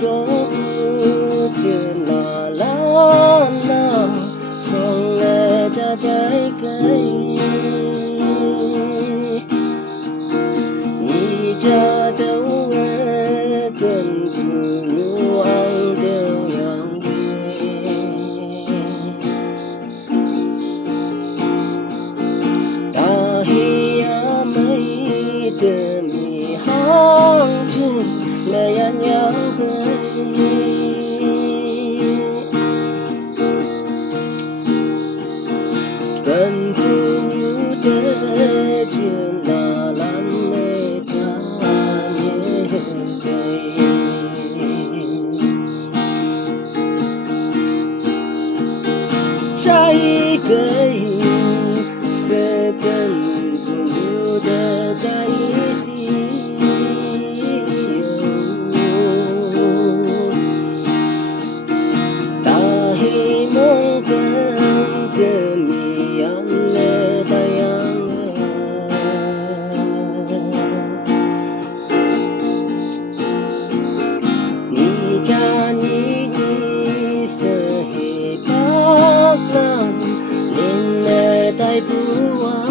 trong chuyện là lá nào song nghe cha trái cây đi cha đâu nghe cần thử như anh đều yang đi ta hi mấy từ mi hang chân lời anh yang cần thương như thế chuyện là lắm mê cha nhé cây trái cây sẽ cần thương như thế trái xí ta hi mong cần cần cha ni sẽ bác lên lên tay búa